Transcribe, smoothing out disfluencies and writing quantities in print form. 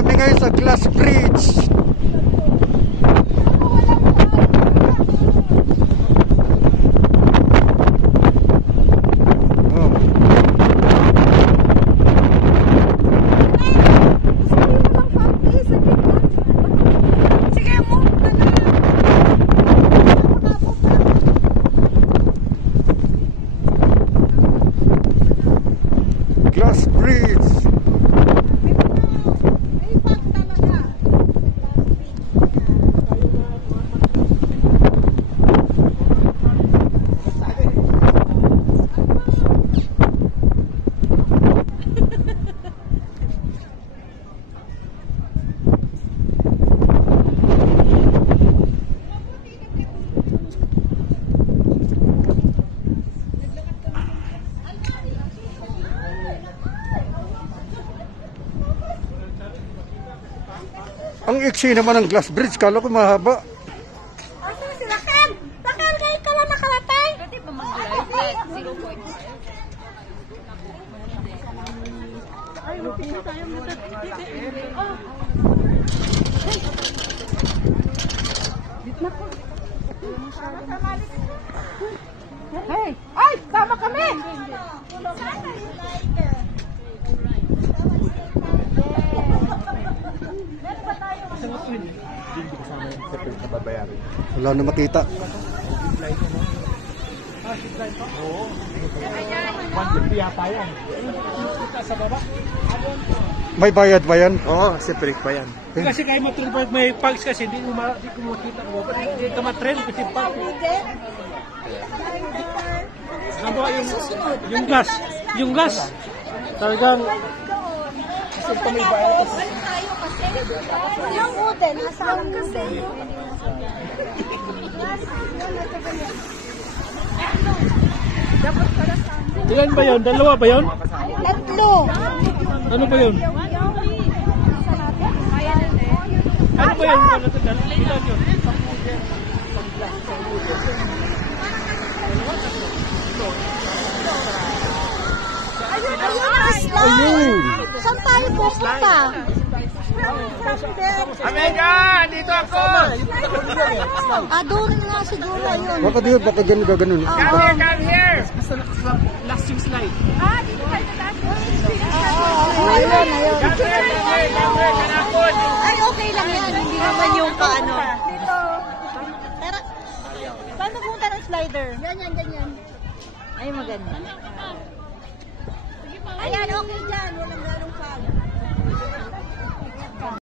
kami ngayon sa Glass Bridge. Glass Bridge. Ang iksi naman ng Glass Bridge, kala ko mahaba. Asa si Raquel? Raquel, kayo ka lang nakarating? Pwede ba mag-live? 0.5. Ay, mapinit tayo mo. Naku. Hey! Ay! Tama kami! Wala na makita. Oo. 150 yata yan. Sa baba. May bayad ba yan? Oo, separate pa yan. Kasi kayo matulog may pags kasi hindi ko makita ko. Hindi ka matrend kasi pag. Ano yung gas? Yung gas. Talagang kasi ito may bayad. Yung uden, asawa kasi. Ilan ba yun? Dalawa ba yun? Tatlo. Ano ba yun? Ano ba yun? Ilan yun? Ayun! Saan tayo pupunta? Amiga! Dito ako! Doon nga siguro yun. Baka dito, baka ganun gaganon. Come here! Last yung slide. Dito tayo ayun. Ay, okay lang yan. Hindi naman yung paano. Dito. Pero, paano pumunta ng slider? Ganyan. Ay, maganda. Ayan, okay dyan. Walang galong